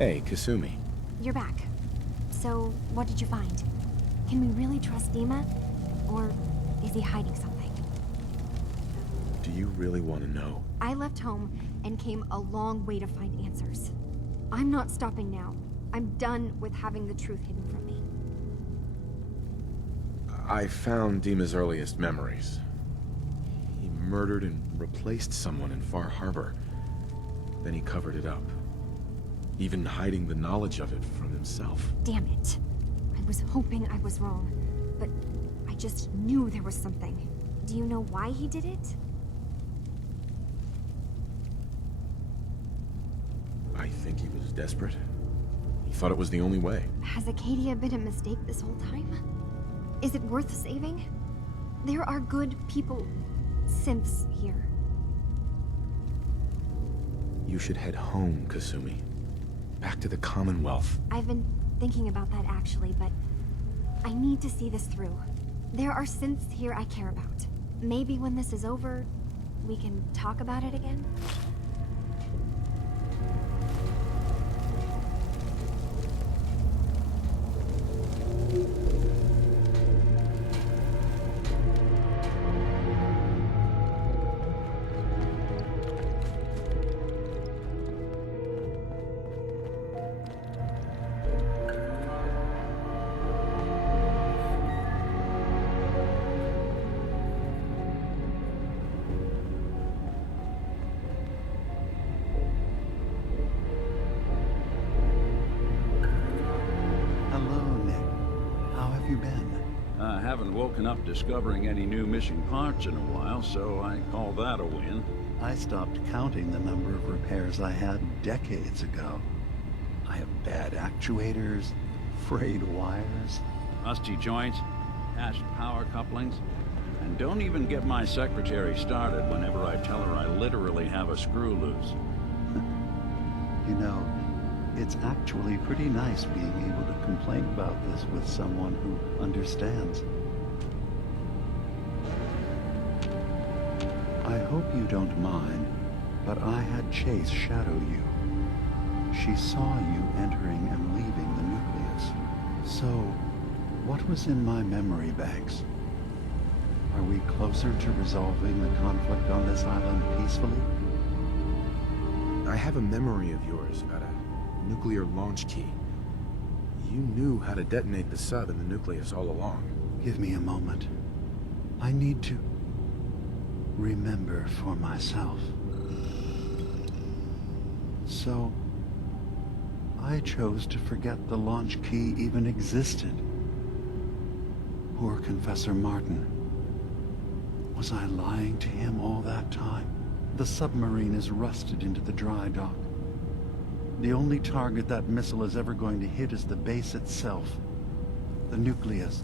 Hey, Kasumi. You're back. So, what did you find? Can we really trust Dima? Or is he hiding something? Do you really want to know? I left home and came a long way to find answers. I'm not stopping now. I'm done with having the truth hidden from me. I found Dima's earliest memories. He murdered and replaced someone in Far Harbor. Then he covered it up, even hiding the knowledge of it from himself. Damn it. I was hoping I was wrong, but I just knew there was something. Do you know why he did it? I think he was desperate. He thought it was the only way. Has Acadia been a mistake this whole time? Is it worth saving? There are good people, synths here. You should head home, Kasumi. Back to the Commonwealth. I've been thinking about that actually, but I need to see this through. There are synths here I care about. Maybe when this is over, we can talk about it again? I haven't woken up discovering any new missing parts in a while, so I call that a win. I stopped counting the number of repairs I had decades ago. I have bad actuators, frayed wires. Rusty joints, patched power couplings, and don't even get my secretary started whenever I tell her I literally have a screw loose. You know, it's actually pretty nice being able to complain about this with someone who understands. I hope you don't mind, but I had Chase shadow you. She saw you entering and leaving the nucleus. So, what was in my memory banks? Are we closer to resolving the conflict on this island peacefully? I have a memory of yours about a nuclear launch key. You knew how to detonate the sub in the nucleus all along. Give me a moment. I need to remember for myself. So, I chose to forget the launch key even existed. Poor Confessor Martin. Was I lying to him all that time? The submarine is rusted into the dry dock. The only target that missile is ever going to hit is the base itself. The nucleus.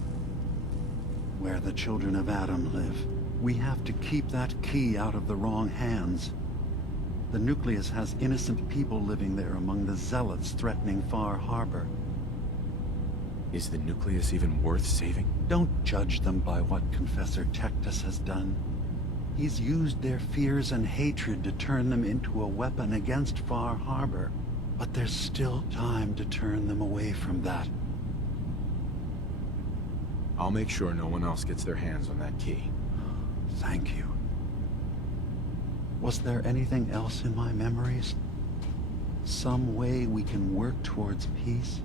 Where the children of Adam live. We have to keep that key out of the wrong hands. The nucleus has innocent people living there among the zealots threatening Far Harbor. Is the nucleus even worth saving? Don't judge them by what Confessor Tektus has done. He's used their fears and hatred to turn them into a weapon against Far Harbor. But there's still time to turn them away from that. I'll make sure no one else gets their hands on that key. Thank you. Was there anything else in my memories? Some way we can work towards peace?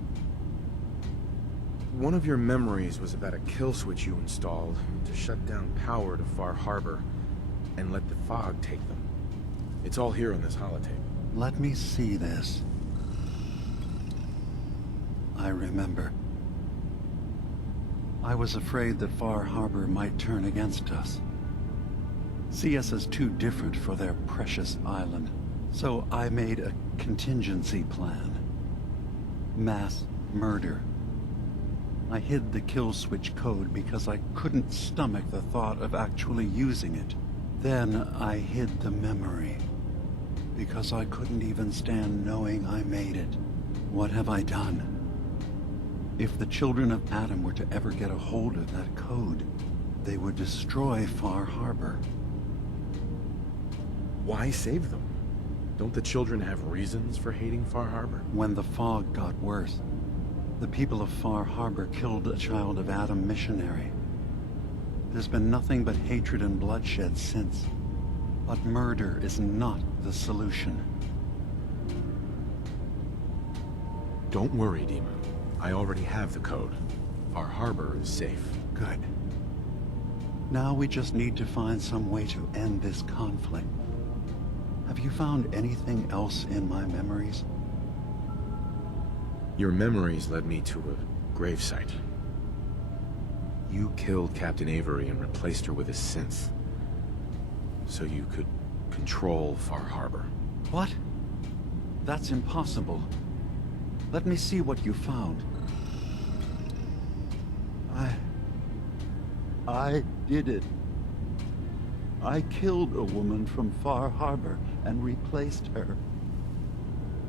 One of your memories was about a kill switch you installed to shut down power to Far Harbor and let the fog take them. It's all here on this holotape. Let me see this. I remember. I was afraid that Far Harbor might turn against us. See us as too different for their precious island. So I made a contingency plan. Mass murder. I hid the kill switch code because I couldn't stomach the thought of actually using it. Then I hid the memory because I couldn't even stand knowing I made it. What have I done? If the children of Adam were to ever get a hold of that code, they would destroy Far Harbor. Why save them? Don't the children have reasons for hating Far Harbor? When the fog got worse, the people of Far Harbor killed a child of Adam missionary. There's been nothing but hatred and bloodshed since. But murder is not the solution. Don't worry, Dima. I already have the code. Far Harbor is safe. Good. Now we just need to find some way to end this conflict. Have you found anything else in my memories? Your memories led me to a gravesite. You killed Captain Avery and replaced her with a synth, so you could control Far Harbor. What? That's impossible. Let me see what you found. I did it. I killed a woman from Far Harbor and replaced her.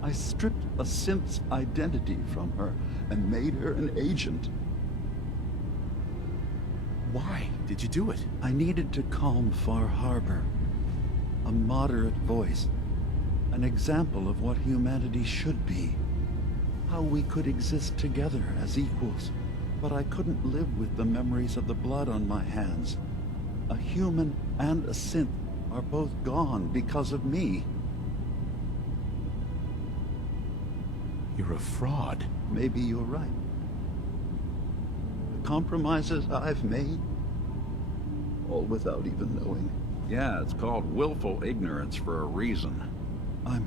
I stripped a synth's identity from her and made her an agent. Why did you do it? I needed to calm Far Harbor. A moderate voice. An example of what humanity should be. How we could exist together as equals. But I couldn't live with the memories of the blood on my hands. A human and a synth are both gone because of me. You're a fraud. Maybe you're right. The compromises I've made, all without even knowing. Yeah, it's called willful ignorance for a reason. I'm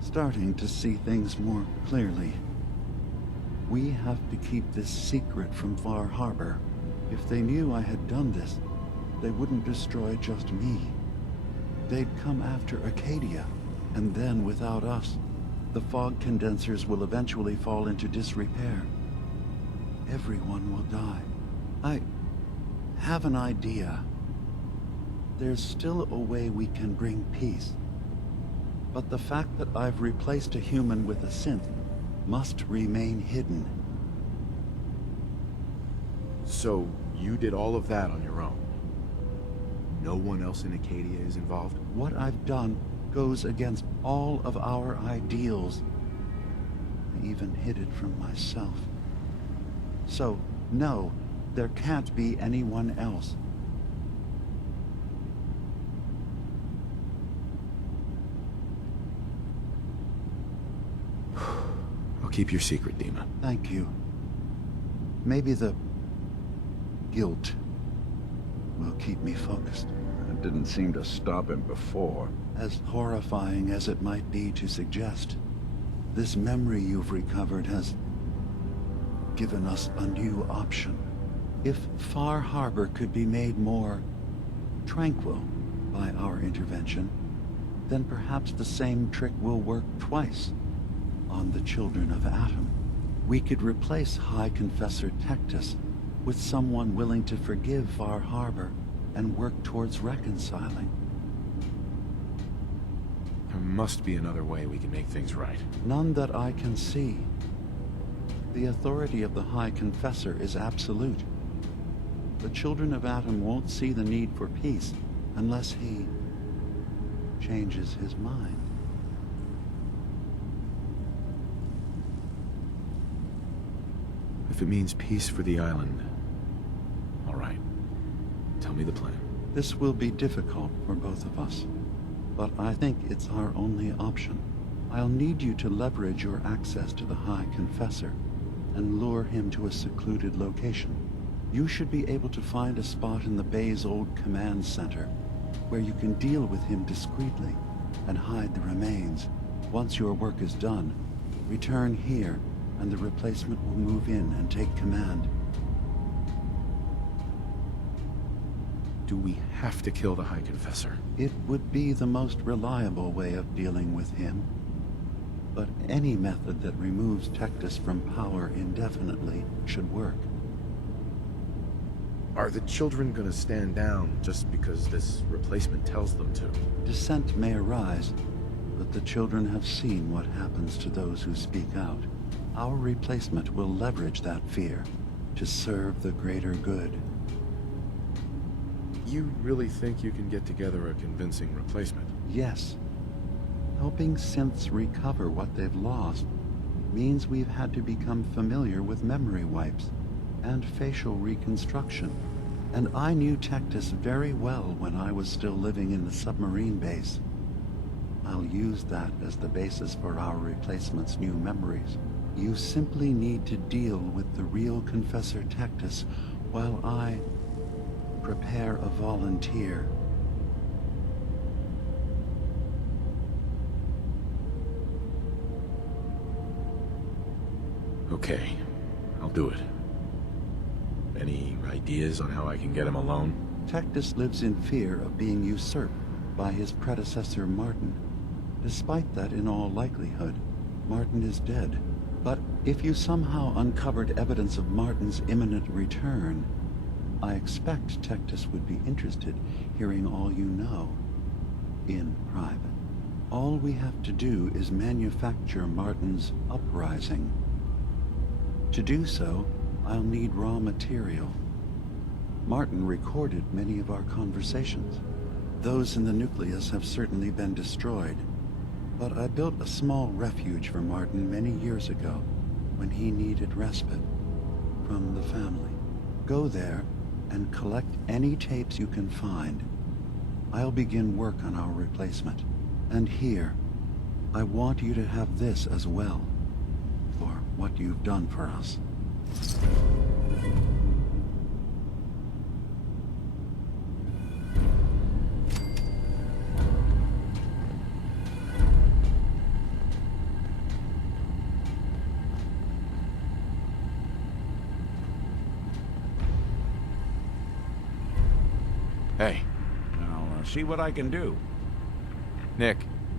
starting to see things more clearly. We have to keep this secret from Far Harbor. If they knew I had done this, they wouldn't destroy just me. They'd come after Acadia, and then without us, the fog condensers will eventually fall into disrepair. Everyone will die. I have an idea. There's still a way we can bring peace. But the fact that I've replaced a human with a synth must remain hidden. So, you did all of that on your own? No one else in Acadia is involved? What I've done goes against all of our ideals. I even hid it from myself. So, no, there can't be anyone else. I'll keep your secret, Dima. Thank you. Maybe the guilt will keep me focused. It didn't seem to stop him before. As horrifying as it might be to suggest, this memory you've recovered has given us a new option. If Far Harbor could be made more tranquil by our intervention, then perhaps the same trick will work twice on the children of Atom. We could replace High Confessor Tektus with someone willing to forgive Far Harbor and work towards reconciling. There must be another way we can make things right. None that I can see. The authority of the High Confessor is absolute. The children of Atom won't see the need for peace unless he changes his mind. If it means peace for the island, all right. Tell me the plan. This will be difficult for both of us, but I think it's our only option. I'll need you to leverage your access to the High Confessor and lure him to a secluded location. You should be able to find a spot in the Bay's old command center where you can deal with him discreetly and hide the remains. Once your work is done, return here and the replacement will move in and take command. Do we have to kill the High Confessor? It would be the most reliable way of dealing with him. But any method that removes Tektus from power indefinitely should work. Are the children gonna stand down just because this replacement tells them to? Dissent may arise, but the children have seen what happens to those who speak out. Our replacement will leverage that fear to serve the greater good. You really think you can get together a convincing replacement? Yes, Helping synths recover what they've lost means we've had to become familiar with memory wipes and facial reconstruction. And I knew Tektus very well when I was still living in the submarine base. I'll use that as the basis for our replacement's new memories. You simply need to deal with the real Confessor Tektus while I prepare a volunteer. Okay, I'll do it. Any ideas on how I can get him alone? Tektus lives in fear of being usurped by his predecessor Martin. Despite that, in all likelihood, Martin is dead. But if you somehow uncovered evidence of Martin's imminent return, I expect Tektus would be interested hearing all you know, in private. All we have to do is manufacture Martin's uprising. To do so, I'll need raw material. Martin recorded many of our conversations. Those in the nucleus have certainly been destroyed, but I built a small refuge for Martin many years ago when he needed respite from the family. Go there and collect any tapes you can find. I'll begin work on our replacement. And here, I want you to have this as well, for what you've done for us. Hey, I'll see what I can do. Nick,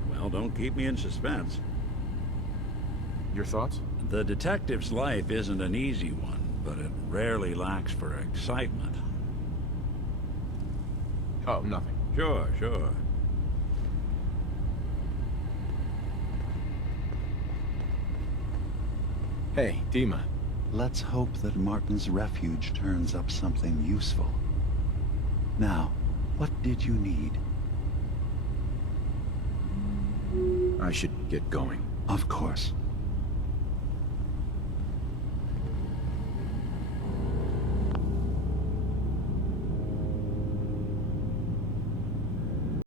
Well, don't keep me in suspense. your thoughts? The detective's life isn't an easy one, but it rarely lacks for excitement. Oh, nothing. Sure. Hey, Dima. Let's hope that Martin's refuge turns up something useful. Now, what did you need? I should get going. Of course.